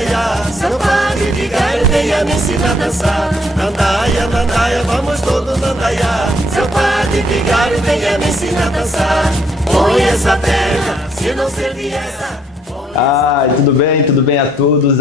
andaiá, seu padre vigário venha me ensinar a dançar. Nandaia, nandaia, vamos todos nandaiá, seu padre vigário venha me ensinar a dançar. Põe essa terra, se não servir essa. Tudo bem a todos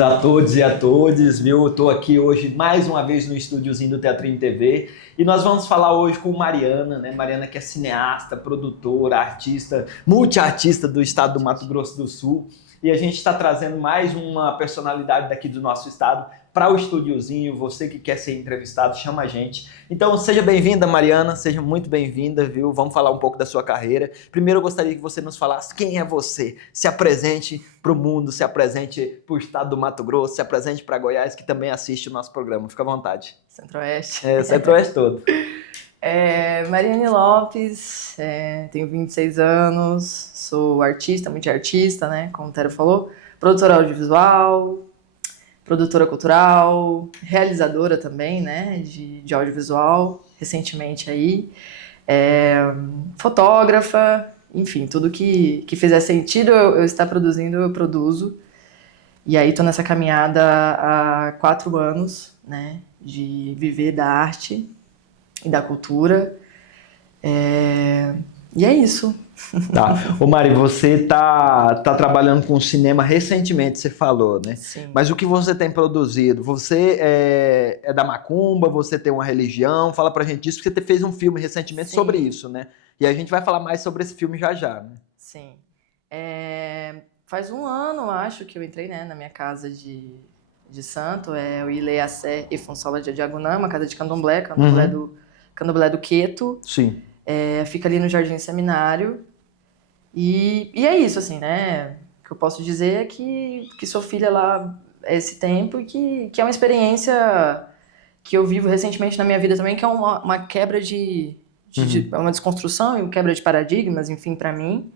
e a todas, viu? Eu tô aqui hoje mais uma vez no estúdiozinho do Teatrinho TV e nós vamos falar hoje com Mariana, né? Mariana que é cineasta, produtora, artista, multiartista do estado do Mato Grosso do Sul, e a gente está trazendo mais uma personalidade daqui do nosso estado para o estúdiozinho. Você que quer ser entrevistado, chama a gente. Então seja bem-vinda, Mariana, seja muito bem-vinda, viu? Vamos falar um pouco da sua carreira. Primeiro eu gostaria que você nos falasse quem é você, se apresente para o mundo, se apresente para o estado do Mato Grosso, se apresente para Goiás, que também assiste o nosso programa. Fica à vontade. Centro-Oeste. Centro-Oeste todo. Mariane Lopes, tenho 26 anos, sou artista, multiartista, né, como o Tero falou, produtora audiovisual, produtora cultural, realizadora também, né, de audiovisual, recentemente aí, fotógrafa, enfim, tudo que fizer sentido eu estar produzindo, eu produzo. E aí tô nessa caminhada há 4 anos, né, de viver da arte e da cultura, e é isso. Tá. Ô Mari, você tá trabalhando com cinema recentemente, você falou, né? Sim. Mas o que você tem produzido? Você é da macumba, você tem uma religião? Fala pra gente disso, porque você fez um filme recentemente Sim. sobre isso, né? E a gente vai falar mais sobre esse filme já, né? Sim. Faz 1 ano, acho, que eu entrei, né, na minha casa de santo, o Ile Assé e Fonsola de Adiagunã, uma casa de candomblé do Queto. Sim. Fica ali no Jardim Seminário. E é isso, assim, né? O que eu posso dizer é que sou filha lá esse tempo e que é uma experiência que eu vivo recentemente na minha vida também, que é uma quebra uma desconstrução e uma quebra de paradigmas, enfim, pra mim.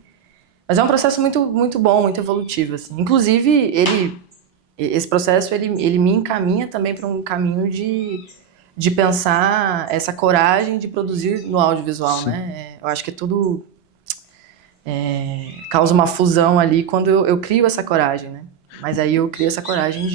Mas é um processo muito, muito bom, muito evolutivo, assim. Inclusive, esse processo, ele me encaminha também para um caminho de pensar essa coragem de produzir no audiovisual, sim, né? Eu acho que tudo causa uma fusão ali quando eu crio essa coragem, né? Mas aí eu crio essa coragem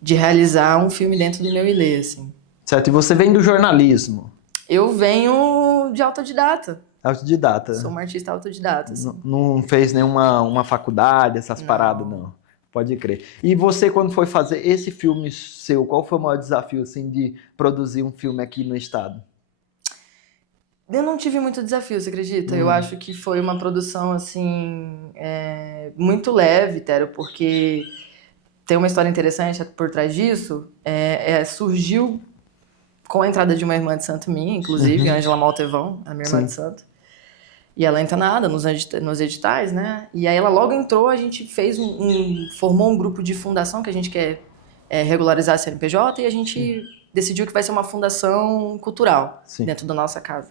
de realizar um filme dentro do meu Ilê, assim. Certo, e você vem do jornalismo? Eu venho de autodidata. Autodidata. Sou uma artista autodidata, assim. Não fez nenhuma faculdade, essas paradas, não. Pode crer. E você, quando foi fazer esse filme seu, qual foi o maior desafio, assim, de produzir um filme aqui no estado? Eu não tive muito desafio, você acredita? Eu acho que foi uma produção, assim, muito leve, Tero, porque tem uma história interessante por trás disso. Surgiu com a entrada de uma irmã de santo minha, inclusive, Ângela Maltevão, a minha irmã, sim, de santo. E ela entra nada nos editais, né? E aí ela logo entrou, a gente formou um grupo de fundação que a gente quer regularizar a CNPJ, e a gente decidiu que vai ser uma fundação cultural, sim, dentro da nossa casa.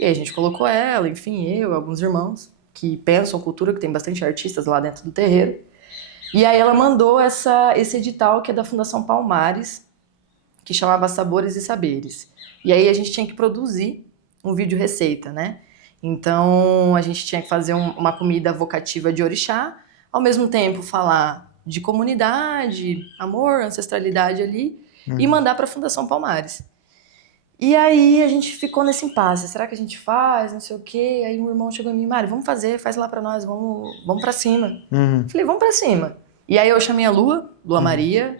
E aí a gente colocou ela, enfim, eu, alguns irmãos que pensam cultura, que tem bastante artistas lá dentro do terreiro. E aí ela mandou esse edital que é da Fundação Palmares, que chamava Sabores e Saberes. E aí a gente tinha que produzir um vídeo receita, né? Então, a gente tinha que fazer uma comida vocativa de orixá, ao mesmo tempo falar de comunidade, amor, ancestralidade ali, e mandar para a Fundação Palmares. E aí a gente ficou nesse impasse, será que a gente faz, não sei o quê? Aí um irmão chegou em mim, Mari, vamos fazer, faz lá para nós, vamos para cima. Falei, vamos para cima. E aí eu chamei a Lua Maria,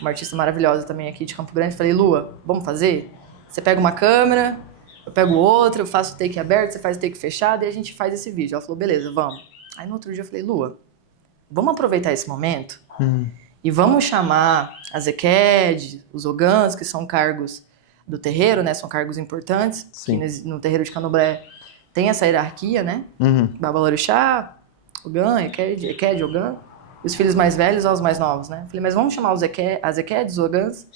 uma artista maravilhosa também aqui de Campo Grande, falei, Lua, vamos fazer? Você pega uma câmera, eu pego outra, eu faço o take aberto, você faz o take fechado e a gente faz esse vídeo. Ela falou, beleza, vamos. Aí no outro dia eu falei, Lua, vamos aproveitar esse momento e vamos chamar a Zequed, os Ogãs, que são cargos do terreiro, né? São cargos importantes. Sim. Que no terreiro de Candomblé tem essa hierarquia, né? Babalorixá, Ogã, Eked, Ogã. E os filhos mais velhos aos mais novos, né? Falei, mas vamos chamar a Zequed, os Ogãs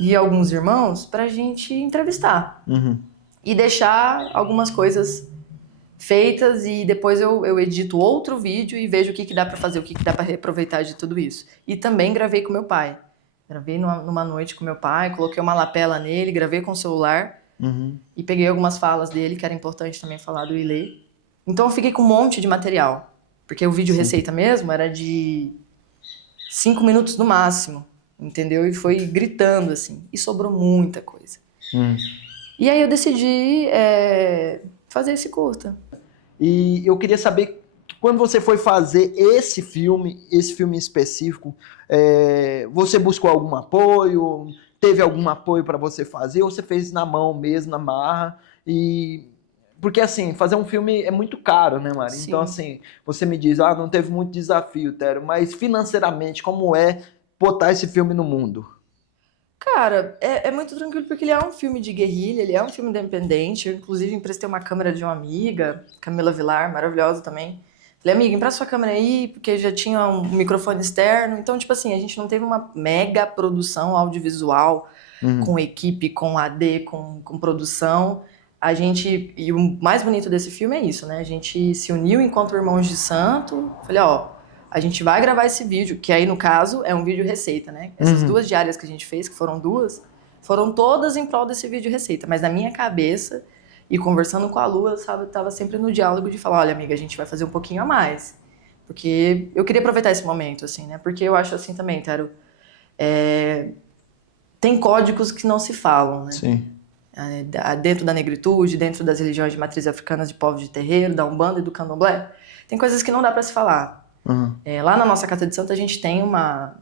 e alguns irmãos pra gente entrevistar. E deixar algumas coisas feitas e depois eu edito outro vídeo e vejo o que dá pra fazer, o que dá pra reaproveitar de tudo isso. E também gravei com meu pai. Gravei numa noite com meu pai, coloquei uma lapela nele, gravei com o celular e peguei algumas falas dele, que era importante também falar do Ilê. Então eu fiquei com um monte de material, porque o vídeo, sim, receita mesmo era de 5 minutos no máximo, entendeu? E foi gritando, assim, e sobrou muita coisa. E aí eu decidi fazer esse curta. E eu queria saber, quando você foi fazer esse filme em específico, você buscou algum apoio? Teve algum apoio para você fazer? Ou você fez na mão mesmo, na marra? Porque, assim, fazer um filme é muito caro, né, Mari? Sim. Então, assim, você me diz, não teve muito desafio, Tério, mas financeiramente, como é botar esse filme no mundo? Cara, é muito tranquilo porque ele é um filme de guerrilha, ele é um filme independente. Eu, inclusive, emprestei uma câmera de uma amiga, Camila Vilar, maravilhosa também. Falei, amiga, empresta sua câmera aí, porque já tinha um microfone externo. Então, tipo assim, a gente não teve uma mega produção audiovisual com equipe, com AD, com produção. E o mais bonito desse filme é isso, né? A gente se uniu enquanto irmãos de santo. Falei, a gente vai gravar esse vídeo, que aí, no caso, é um vídeo receita, né? Essas 2 diárias que a gente fez, que foram 2, foram todas em prol desse vídeo receita. Mas na minha cabeça, e conversando com a Lu, sabe, eu tava sempre no diálogo de falar, olha, amiga, a gente vai fazer um pouquinho a mais. Porque eu queria aproveitar esse momento, assim, né? Porque eu acho assim também, Tero, tem códigos que não se falam, né? Sim. Dentro da negritude, dentro das religiões de matriz africanas de povos de terreiro, da Umbanda e do Candomblé, tem coisas que não dá pra se falar. Lá na nossa Casa de Santo a gente tem uma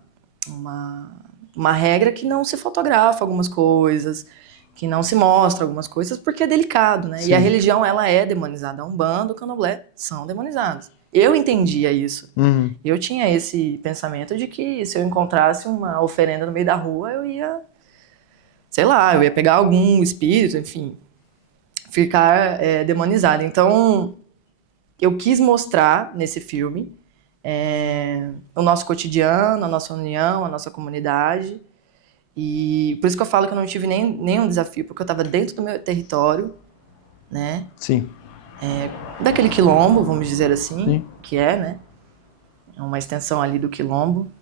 regra que não se fotografa algumas coisas, que não se mostra algumas coisas, porque é delicado, né? Sim. E a religião, ela é demonizada. A Umbanda e o Candomblé são demonizados. Eu entendia isso. Eu tinha esse pensamento de que se eu encontrasse uma oferenda no meio da rua, eu ia, sei lá, eu ia pegar algum espírito, enfim, ficar demonizada. Então, eu quis mostrar nesse filme o nosso cotidiano, a nossa união, a nossa comunidade. E por isso que eu falo que eu não tive nenhum desafio, porque eu estava dentro do meu território, né? Sim. Daquele quilombo, vamos dizer assim, Sim. que né? É uma extensão ali do quilombo.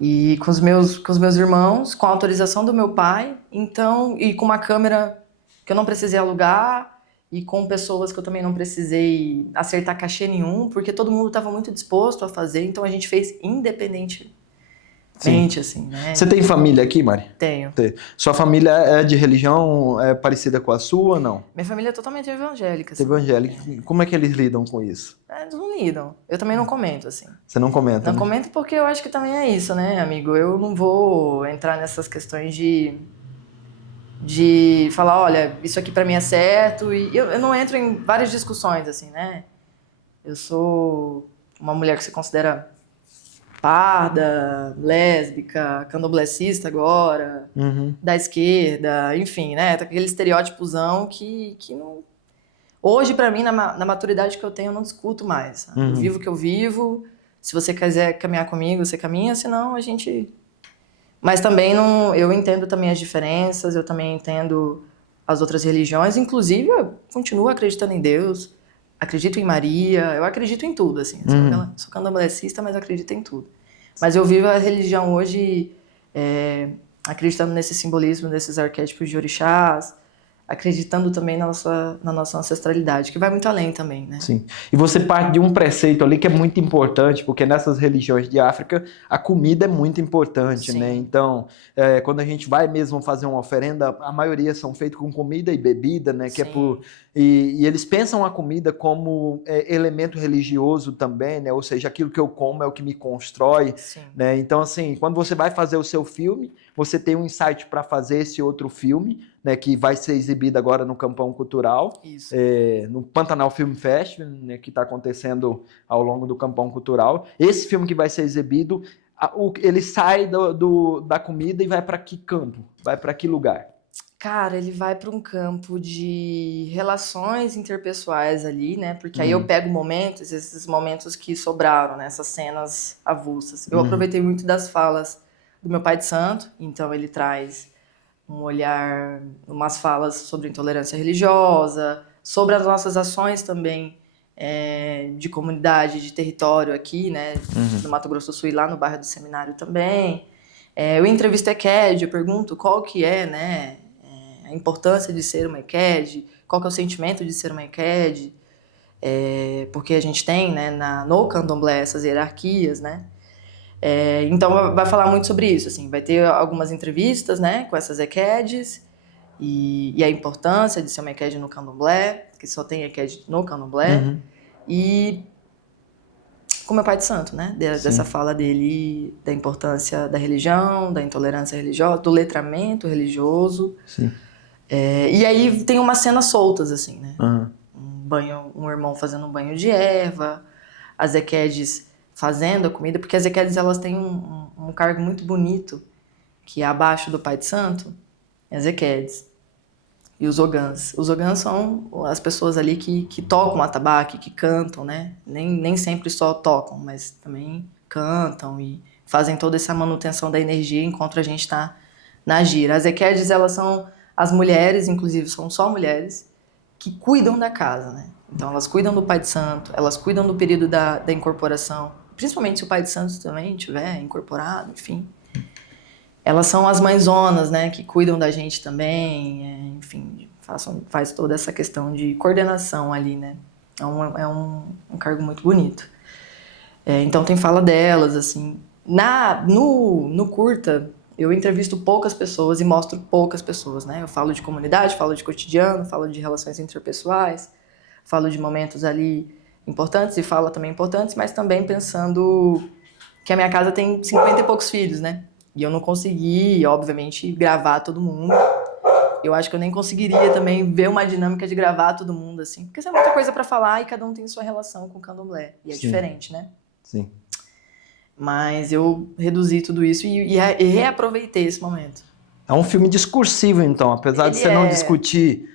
E com os meus irmãos, com a autorização do meu pai, então, e com uma câmera que eu não precisei alugar, e com pessoas que eu também não precisei acertar cachê nenhum, porque todo mundo estava muito disposto a fazer, então a gente fez independentemente, assim, né? Você tem família aqui, Mari? Tenho. Sua família é de religião parecida com a sua ou não? Minha família é totalmente evangélica. Assim. Evangélica. Como é que eles lidam com isso? Eles não lidam. Eu também não comento, assim. Você não comenta, Não né? comento porque eu acho que também é isso, né, amigo? Eu não vou entrar nessas questões de falar, olha, isso aqui pra mim é certo. E eu não entro em várias discussões, assim, né? Eu sou uma mulher que se considera parda, lésbica, candomblessista agora, da esquerda, enfim, né? Aquele estereótipozão que não... Hoje, pra mim, na maturidade que eu tenho, eu não discuto mais. Sabe? Eu vivo o que eu vivo. Se você quiser caminhar comigo, você caminha, senão a gente... Mas também eu entendo também as diferenças, eu também entendo as outras religiões, inclusive eu continuo acreditando em Deus, acredito em Maria, eu acredito em tudo, assim. Sou candomblessista, mas eu acredito em tudo. Mas eu vivo a religião hoje acreditando nesse simbolismo, nesses arquétipos de orixás, acreditando também na nossa ancestralidade, que vai muito além também, né? Sim. E você parte de um preceito ali que é muito importante, porque nessas religiões de África, a comida é muito importante, Sim. né? Então, quando a gente vai mesmo fazer uma oferenda, a maioria são feitos com comida e bebida, né? Que Sim. E eles pensam a comida como elemento religioso também, né? Ou seja, aquilo que eu como é o que me constrói, Sim. né? Então, assim, quando você vai fazer o seu filme, você tem um insight para fazer esse outro filme, né, que vai ser exibido agora no Campão Cultural, Isso. No Pantanal Film Festival, né, que está acontecendo ao longo do Campão Cultural. Esse filme que vai ser exibido, ele sai da comida e vai para que campo? Vai para que lugar? Cara, ele vai para um campo de relações interpessoais ali, né? Porque aí eu pego esses momentos que sobraram, né? Essas cenas avulsas. Eu aproveitei muito das falas do meu pai de santo, então ele traz um olhar, umas falas sobre intolerância religiosa, sobre as nossas ações também de comunidade, de território aqui, né? No Mato Grosso do Sul e lá no bairro do Seminário também. Eu entrevisto a EQED, eu pergunto qual que é, né? A importância de ser uma EQED, qual que é o sentimento de ser uma EQED, porque a gente tem, né, no candomblé essas hierarquias, né? Então vai falar muito sobre isso, assim, vai ter algumas entrevistas, né, com essas EQEDs e a importância de ser uma EQED no candomblé, que só tem EQED no candomblé, e com meu pai de santo, né, dessa fala dele, da importância da religião, da intolerância religiosa, do letramento religioso. Sim. E aí tem umas cenas soltas, assim, né, Uhum. um irmão fazendo um banho de erva, as EQEDs fazendo a comida, porque as EQEDs elas têm um cargo muito bonito, que é abaixo do pai de santo, as EQEDs e os ogãs. Os ogãs são as pessoas ali que tocam atabaque, que cantam, né? Nem sempre só tocam, mas também cantam e fazem toda essa manutenção da energia enquanto a gente está na gira. As EQEDs, elas são as mulheres, inclusive são só mulheres, que cuidam da casa, né? Então elas cuidam do pai de santo, elas cuidam do período da incorporação, principalmente se o pai de santo também estiver incorporado, enfim. Elas são as mãezonas, né, que cuidam da gente também, enfim, faz toda essa questão de coordenação ali, né. É um cargo muito bonito. Então tem fala delas, assim. No curta, eu entrevisto poucas pessoas e mostro poucas pessoas, né. Eu falo de comunidade, falo de cotidiano, falo de relações interpessoais, falo de momentos ali importantes e fala também importantes, mas também pensando que a minha casa tem 50 e poucos filhos, né? E eu não consegui, obviamente, gravar todo mundo. Eu acho que eu nem conseguiria também ver uma dinâmica de gravar todo mundo, assim. Porque isso é muita coisa pra falar e cada um tem sua relação com o candomblé. E é diferente, né? Sim. Mas eu reduzi tudo isso e reaproveitei esse momento. É um filme discursivo, então. Apesar de você não discutir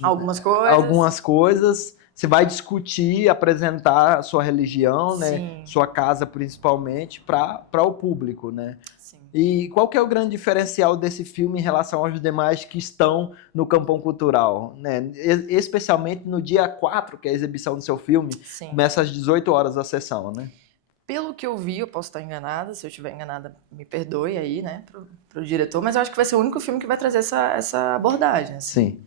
algumas coisas, você vai discutir, apresentar a sua religião, né? Sua casa principalmente, para o público, né? Sim. E qual que é o grande diferencial desse filme em relação aos demais que estão no Campão Cultural, né? Especialmente no dia 4, que é a exibição do seu filme, começa às 18 horas a sessão, né? Pelo que eu vi, eu posso estar enganada, se eu estiver enganada, me perdoe aí, né, pro diretor, mas eu acho que vai ser o único filme que vai trazer essa abordagem, assim. Sim.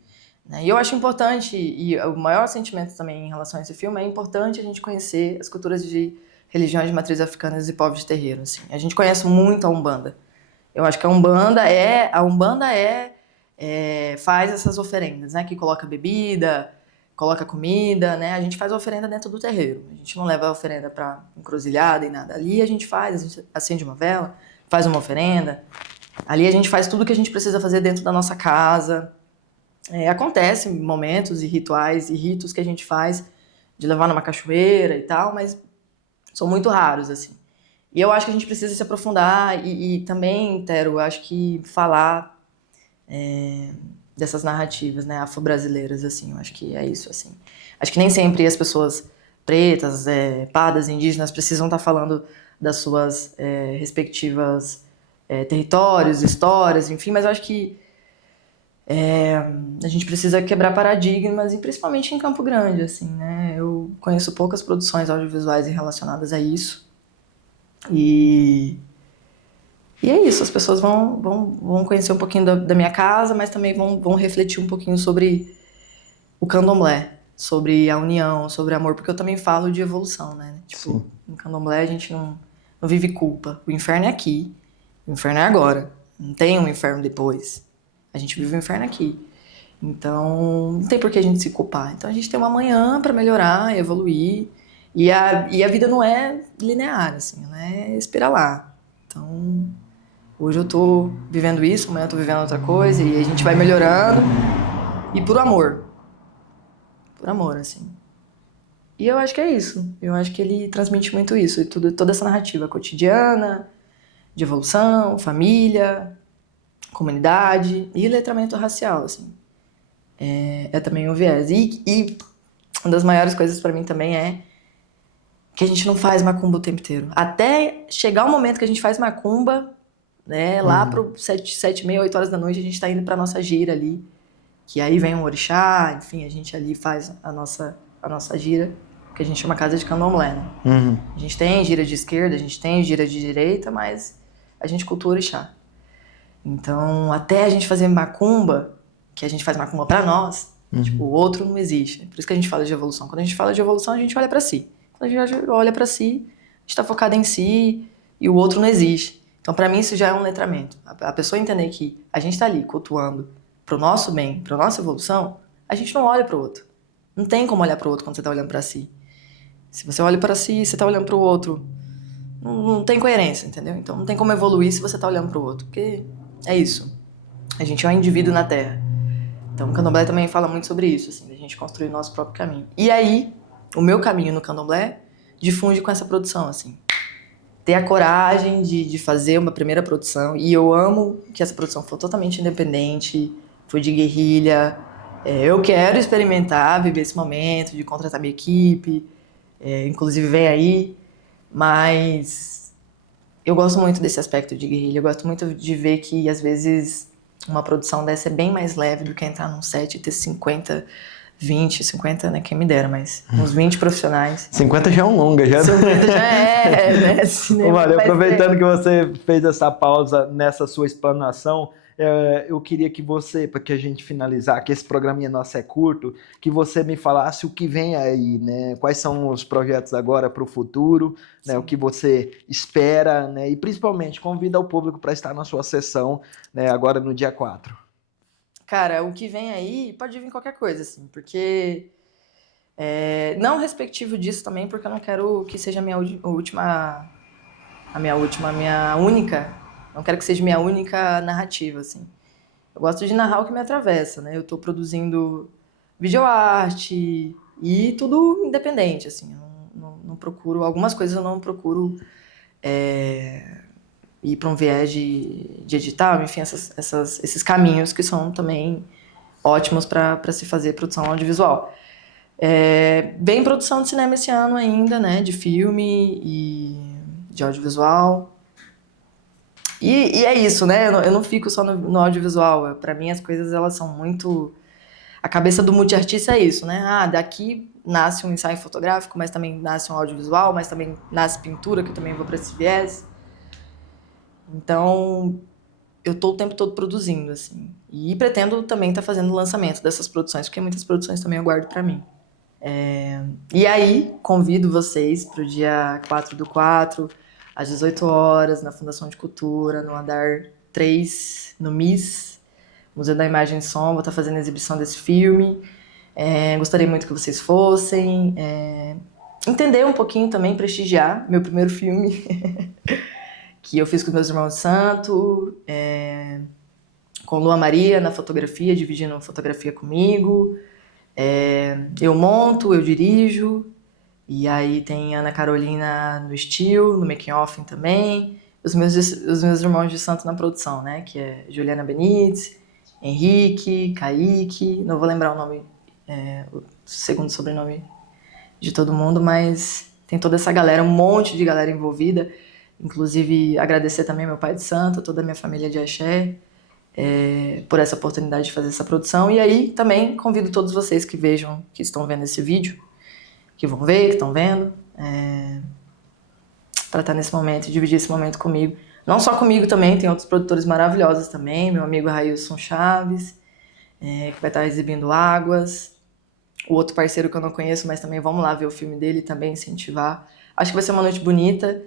E eu acho importante, e o maior sentimento também em relação a esse filme, é importante a gente conhecer as culturas de religiões de matriz africanas e povos de terreiro, assim. A gente conhece muito a Umbanda. Eu acho que a Umbanda faz essas oferendas, né, que coloca bebida, coloca comida, né, a gente faz a oferenda dentro do terreiro. A gente não leva a oferenda pra encruzilhada e nada. Ali a gente acende uma vela, faz uma oferenda. Ali a gente faz tudo o que a gente precisa fazer dentro da nossa casa. Acontece momentos e rituais e ritos que a gente faz de levar numa cachoeira e tal, mas são muito raros, assim. E eu acho que a gente precisa se aprofundar e também, Tero, eu acho que falar dessas narrativas, né, afro-brasileiras, assim, eu acho que é isso, assim. Acho que nem sempre as pessoas pretas, pardas, indígenas precisam estar falando das suas respectivas territórios, histórias, enfim, mas eu acho que a gente precisa quebrar paradigmas, e principalmente em Campo Grande, assim, né? Eu conheço poucas produções audiovisuais relacionadas a isso. E é isso, as pessoas vão conhecer um pouquinho da minha casa, mas também vão refletir um pouquinho sobre o candomblé, sobre a união, sobre amor, porque eu também falo de evolução, né? Tipo, no candomblé a gente não vive culpa. O inferno é aqui, o inferno é agora. Não tem um inferno depois. A gente vive o inferno aqui. Então, não tem por que a gente se culpar. Então, a gente tem uma manhã para melhorar, evoluir. E a vida não é linear, assim, ela é espiralar. Então, hoje eu tô vivendo isso, amanhã eu tô vivendo outra coisa, e a gente vai melhorando. E por amor. Por amor, assim. E eu acho que é isso. Eu acho que ele transmite muito isso. E toda essa narrativa cotidiana, de evolução, família, comunidade e letramento racial, assim. É também um viés. E uma das maiores coisas pra mim também é que a gente não faz macumba o tempo inteiro. Até chegar o momento que a gente faz macumba, né, lá pro 7h30, 8 horas da noite, a gente tá indo pra nossa gira ali, que aí vem um orixá, enfim, a gente ali faz a nossa gira, que a gente chama casa de candomblé, né? A gente tem gira de esquerda, a gente tem gira de direita, mas a gente cultua orixá. Então, até a gente fazer macumba, que a gente faz macumba pra nós, tipo, o outro não existe. Por isso que a gente fala de evolução. Quando a gente fala de evolução, a gente olha pra si. Quando a gente olha pra si, a gente tá focado em si, e o outro não existe. Então, para mim, isso já é um letramento. A pessoa entender que a gente está ali cultuando pro nosso bem, pra nossa evolução, a gente não olha pro outro. Não tem como olhar pro outro quando você tá olhando para si. Se você olha para si, você tá olhando pro outro. Não tem coerência, entendeu? Então, não tem como evoluir se você tá olhando pro outro, porque é isso. A gente é um indivíduo na Terra. Então, o Candomblé também fala muito sobre isso, assim, da gente construir o nosso próprio caminho. E aí, o meu caminho no Candomblé difunde com essa produção, assim. Ter a coragem de fazer uma primeira produção. E eu amo que essa produção foi totalmente independente, foi de guerrilha. Eu quero experimentar, viver esse momento de contratar minha equipe. Inclusive, vem aí. Mas eu gosto muito desse aspecto de guerrilha. Eu gosto muito de ver que, às vezes, uma produção dessa é bem mais leve do que entrar num set e ter 50... 50, né? Quem me dera, mas uns 20 profissionais. 50 já é um longa, já. 50 já né? Ô, Mário, aproveitando que você fez essa pausa nessa sua explanação, eu queria que você, para que a gente finalizar, que esse programinha nosso é curto, que você me falasse o que vem aí, né? Quais são os projetos agora para o futuro, né? O que você espera, né? E principalmente convida o público para estar na sua sessão, né? Agora no dia 4. Cara, o que vem aí pode vir qualquer coisa, assim, porque não respectivo disso também, porque eu não quero que seja a minha única, não quero que seja minha única narrativa, assim. Eu gosto de narrar o que me atravessa, né? Eu tô produzindo videoarte e tudo independente, assim. Eu não procuro, algumas coisas eu não procuro ir para um viés de edital, enfim, esses caminhos que são também ótimos para se fazer produção audiovisual. Bem produção de cinema esse ano ainda, né, de filme e de audiovisual. E é isso, né, eu não fico só no audiovisual. Para mim as coisas elas são muito... A cabeça do multiartista é isso, né, daqui nasce um ensaio fotográfico, mas também nasce um audiovisual, mas também nasce pintura, que eu também vou para esse viés. Então, eu tô o tempo todo produzindo, assim. E pretendo também estar fazendo o lançamento dessas produções, porque muitas produções também eu guardo pra mim. E aí, convido vocês pro dia 4/4, às 18 horas, na Fundação de Cultura, no andar 3, no MIS, Museu da Imagem e Som. Vou estar fazendo a exibição desse filme. Gostaria muito que vocês fossem. Entender um pouquinho também, prestigiar meu primeiro filme. Que eu fiz com meus irmãos de santo, com Lua Maria na fotografia, dividindo fotografia comigo. Eu monto, eu dirijo, e aí tem Ana Carolina no estilo, no making-off também. Os meus irmãos de santo na produção, né? Que é Juliana Benítez, Henrique, Kaique, não vou lembrar o nome, o segundo sobrenome de todo mundo, mas tem toda essa galera, um monte de galera envolvida. Inclusive, agradecer também meu pai de santo, toda a minha família de axé, por essa oportunidade de fazer essa produção. E aí, também convido todos vocês que vejam, que estão vendo esse vídeo, que vão ver, que estão vendo, para estar nesse momento e dividir esse momento comigo. Não só comigo também, tem outros produtores maravilhosos também, meu amigo Railson Chaves, que vai estar exibindo Águas, o outro parceiro que eu não conheço, mas também vamos lá ver o filme dele e também incentivar. Acho que vai ser uma noite bonita.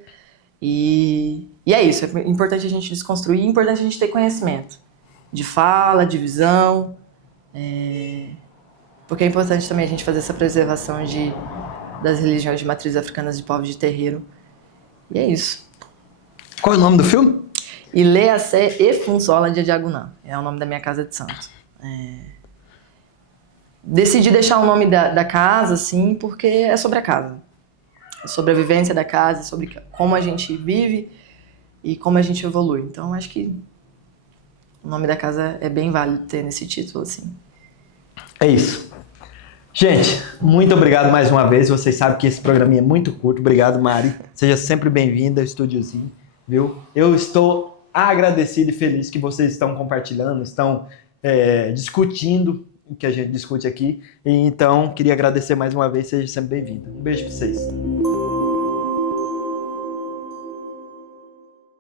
E é isso, é importante a gente desconstruir, é importante a gente ter conhecimento de fala, de visão, porque é importante também a gente fazer essa preservação das religiões de matriz africanas de povos de terreiro. E é isso. Qual é o nome do filme? Ileacé e Funsola de Adiagunã, é o nome da minha casa de santo. Decidi deixar o nome da casa, assim, porque é sobre a casa. Sobre a vivência da casa, sobre como a gente vive e como a gente evolui. Então, acho que o nome da casa é bem válido ter nesse título, assim. É isso. Gente, muito obrigado mais uma vez. Vocês sabem que esse programinha é muito curto. Obrigado, Mari. Seja sempre bem-vinda ao Estúdiozinho, viu? Eu estou agradecido e feliz que vocês estão compartilhando, estão discutindo o que a gente discute aqui. Então, queria agradecer mais uma vez. Seja sempre bem-vinda. Um beijo pra vocês.